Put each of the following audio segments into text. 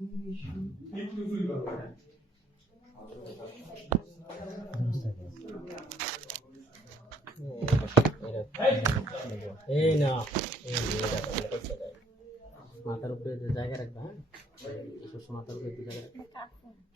এই না মাথার উপরে জায়গা রাখবা। মাথার উপরে জায়গা রাখবা।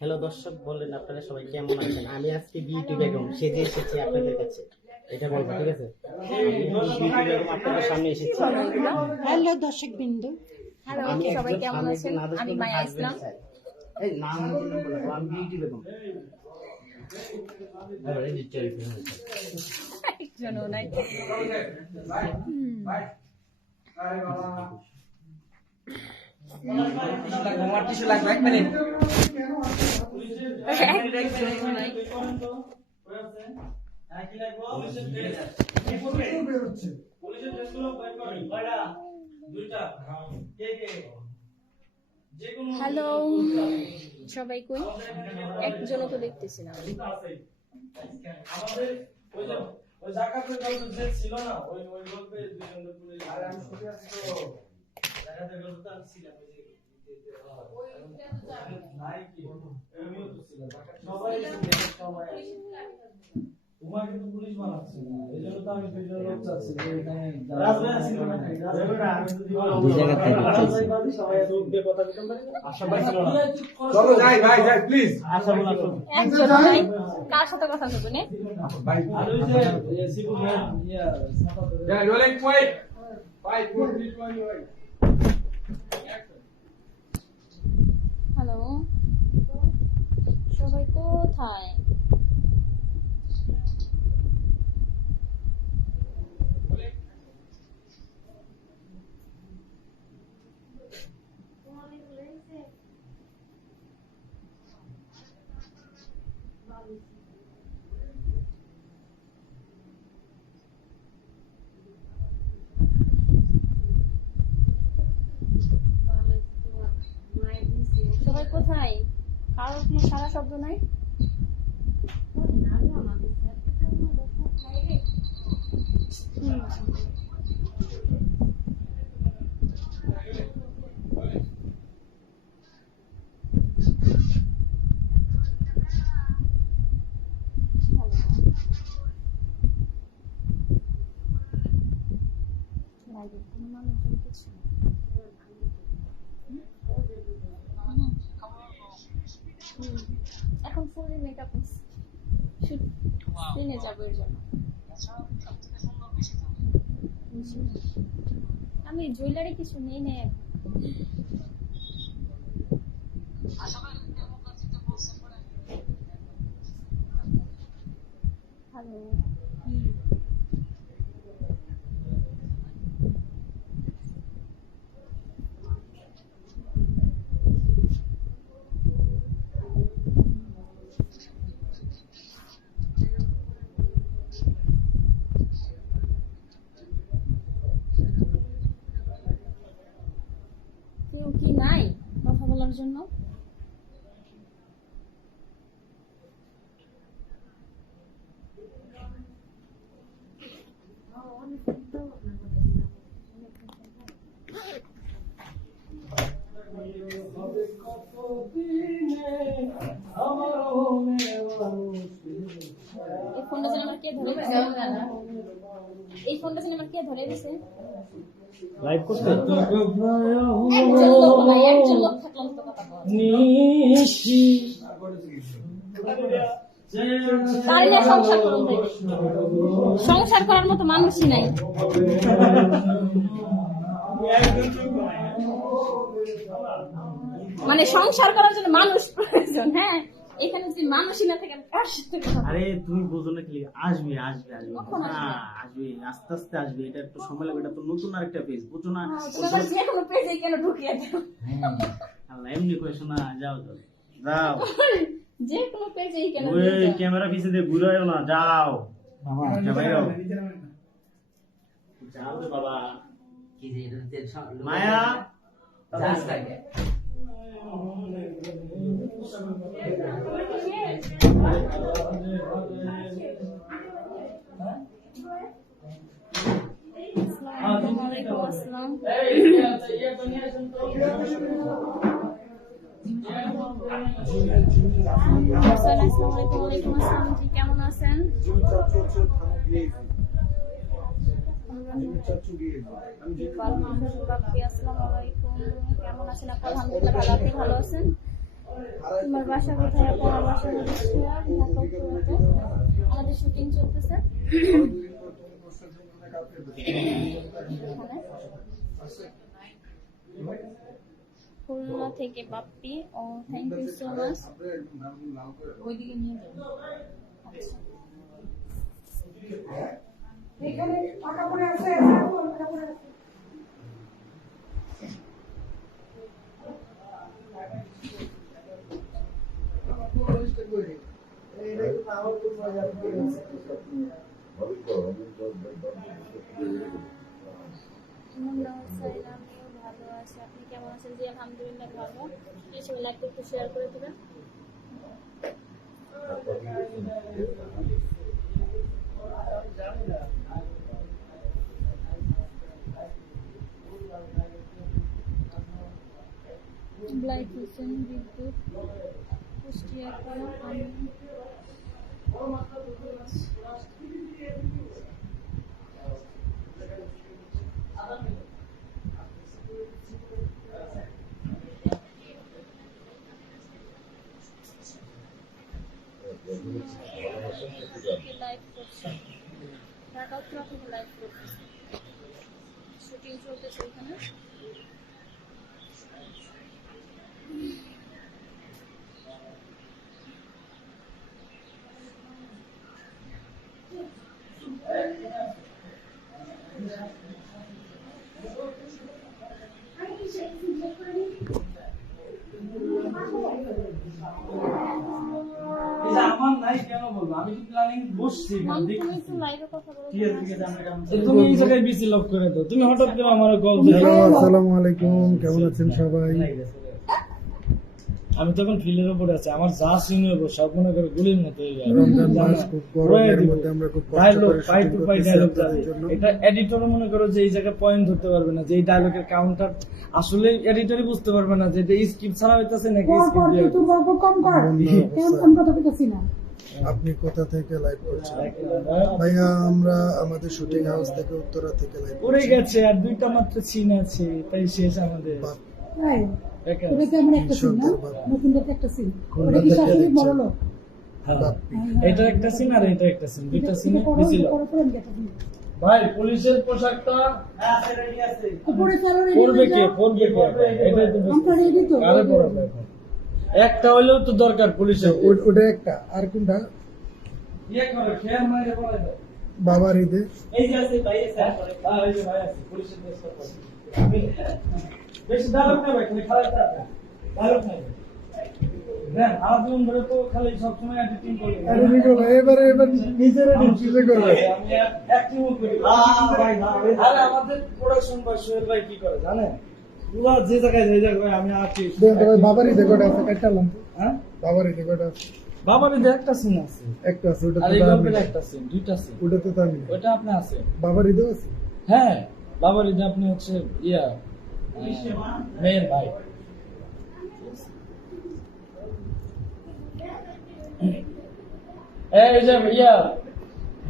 হ্যালো দর্শক, বললেন আপনারা সবাই কেমন আছেন? আমি আজকে বিউটি বেগম সেজে এসেছি আপনাদের কাছে, এটা বলবো, ঠিক আছে? বিউটি বেগম আপনাদের সামনে এসেছি। হ্যালো দর্শক বিন্দু, হ্যালো সবাই কেমন আছেন? আমি মায়া ইসলাম। এই নাম বলবো, আমি বিউটি বেগম। একজনও নাই। টিস্যু লাগবে 1 মিনিট। হ্যালো সবাই, কই একজনও তো দেখতেছি না। আমাদের ওই জাকাতের গল্প যে ছিল না, ওই গল্পে দুইজন পুলিশ আর আমি শুনে আছি তো জাকাতের গল্প তো আমি ছিলাম ওই নাই কি আমিও তো ছিলাম জাকাত সবাই তোমাকে তো পুলিশ বানাচ্ছে না, এইজন্য তো আমি দুইজন লোক চাচ্ছি যে এখানে রাজভাই ছিল না, রাজভাই আমি যদি দুই জায়গা থেকে রাজভাই বাদি সবাই চোখ দিয়ে কথা দিতে পারে। আশা ভাই ছিল না, চলো যাই ভাই যাই প্লিজ। আশা বলা একজন নাই, কার সাথে কথা বলবো না ভাই আর ওই যে সিপু ভাই ইয়া রোলিং পয়েন্ট 5 4 3 2 1। হ্যালো সবাই কোথায়? সবাই কোথায়? কারোর কোনো সারা শব্দ নাই? কোনো মানুষজন কিছু এখন ফুললি মেকআপ স্ক্রিনে যাবো এর জন্য। আমি জুয়েলারি কিছু নেই না। হ্যালো কেউ কি নাই কথা বলার জন্য? এই ফোনটা যেন আমার কে ধরে দিছে? এই ফোনটা যেন আমার কে ধরে দিছে? লাইভ করতে একজন লোক থাকলাম তো কথা বলা। পারলে সংসার করুন ভাই, সংসার করার মতো মানুষই নাই। মানে সংসার করার জন্য মানুষ প্রয়োজন। হ্যাঁ, এখানে যদি মানুষই না থাকে কার সাথে কথা বলবো? আরে তুমি বোঝো না কি, আসবে আসবে আসবে কখন আসবে? হ্যাঁ আসবে, আস্তে আস্তে আসবে, এটা একটু সময় লাগবে, এটা তো নতুন আরেকটা পেজ, বুঝছো না? তোমরা যে কোনো পেজে কেন ঢুকিয়ে দাও? আল্লাহ এমনি কইছো না, যাও যাও যাও, যে কোনো পেজেই কেন ওই ঢুকিয়ে দাও? ক্যামেরা পিছে দিয়ে ঘুরাইও না, যাও যাও যাও রে বাবা। মায়া আসসালামু আলাইকুম। আসসালাম। আসসালামু আলাইকুম। ওয়ালাইকুম আসসালাম। জি, কেমন আছেন? আসসালামু আলাইকুম। কেমন আছেন আপনি? আলহামদুলিল্লাহ ভালো। আপনি ভালো আছেন? তোমার বাসা কোথায়? আপনার বাসা হচ্ছে ঢাকা উত্তরাতে। আমাদের শুটিং চলতেছে খুলনা থেকে বাপ্পি। ও থ্যাংক ইউ সো মাচ। ওইদিকে নিয়ে যান। আচ্ছা, আমিও ভালো আছি। আপনি কেমন আছেন? জি আলহামদুলিল্লাহ ভালো। প্লিজ লাইকটা একটু শেয়ার করে দিবেন। ব্লাইক হোসেন বিদ্যুৎ কুষ্টিয়া করা আমি লাইভ করছি, ঢাকা উত্তরা থেকে লাইভ করতেছি। শুটিং চলতেছে এখানে। আমার নাই কেন বলবো? আমি তো প্ল্যানিং বসছি মাম, তুমি একটু লাইভে কথা বলো। তুমি এই জায়গায় বিসি লক করে দাও। তুমি হঠাৎ করে আমার কল হ্যালো, আসসালামু আলাইকুম, কেমন আছেন সবাই? আমি তখন ফিল্ডের উপরে আছি, আমার যা সিন হইব সব মনে করে গুলির মতো হয়ে গেল। রমজান মাস খুব গরমের মধ্যে আমরা খুব কষ্ট করে শুটিং করতেছি আপনাদের জন্য। এটা এডিটর মনে করো যে এই জায়গায় পয়েন্ট ধরতে পারবে না, যে এই ডায়লগের কাউন্টার আসলে এডিটরই বুঝতে পারবে না যে এটা স্ক্রিপ্ট ছাড়া হইতাছে নাকি স্ক্রিপ্ট দিয়ে হইতাছে। আপনি কোথা থেকে লাইভ করছেন? ভাইয়া, আমরা আমাদের শুটিং হাউস থেকে উত্তরা থেকে লাইভ পড়ে করছি। গেছে আর দুইটা মাত্র সিন আছে, তাই শেষ আমাদের। একা। ঈশ্বরদের বাপ, খুলনা থেকে দেখছেন বাপ্পি। এটা একটা সিন আর এটা একটা সিন, দুইটা সিনে দিছিল। ভাই পুলিশের পোশাকটা পরবে কে? এটাই তো বুঝতেছি। কারে পরাবে এখন? একটা হইলেও তো দরকার পুলিশের। ওটা একটা, আর কোনটা? ইয়ে করে খেয়াল মাইরে পড়ে দেয়। বাবার ঈদে এই যে আছে ভাই আছে, এই যে ভাই আছে পুলিশের ড্রেসটা পরে। বেশি ডায়লগ না ভাই, খালি খারাপ আছে। ডায়লগ নাই। দেন আজীবন ধরে তো খালি সব সময় এডিটিং করি। এডিটিং করবে, এবার নিজের এডিটিং করবে। আমি অ্যাক্টিংও করি। আরে আমাদের প্রোডাকশন ভাই সোহেল ভাই কি করে জানেন? পুরো যে জায়গায় যে জায়গায় আমি আছি। দেন তো ভাই, বাবার ঈদে কটা আছে? কাটলাম। হ্যাঁ, বাবার ঈদে কটা আছে? বাবার ঈদে একটা সিন আছে, একটা আছে, ওটা আর তো এই দামি। গল্পের একটা সিন, দুইটা সিন। ওটা তো দামি। ওটা আপনি আছে। বাবার ঈদেও আছে। হ্যাঁ, বাবার ঈদে আপনি হচ্ছে মেয়ের ভাই। এই যে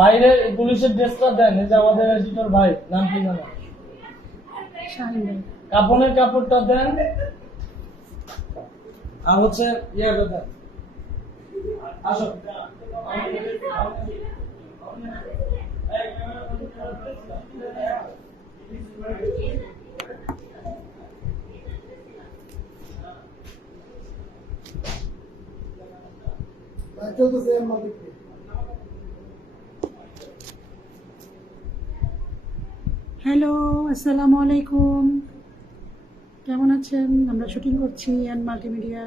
বাইরে পুলিশের ড্রেসটা দেন, এই যে আমাদের এডিটর ভাই, নাম কি জানেন? কাপড়ের কাপড়টা দেন, আর হচ্ছে দেন। আসো। চলতেছে এর মালিক কে? হ্যালো, আসসালামু আলাইকুম, কেমন আছেন? আমরা শুটিং করছি অ্যান্ড মাল্টিমিডিয়া।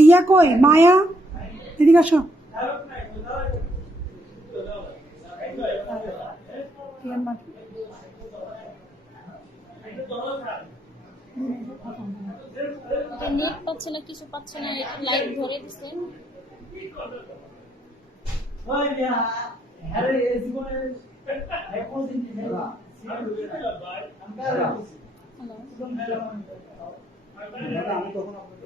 ইয়া কই মায়া, এদিকে আসো। ইয়ান মাল্টি এটা নেট পাচ্ছে না, কিছু পাচ্ছে না, লাইভ ধরে দিচ্ছেন। ওই মিয়া আরে এই জীবনে এখন দিন হেলা হ্যালো, আমি তখন আপনাকে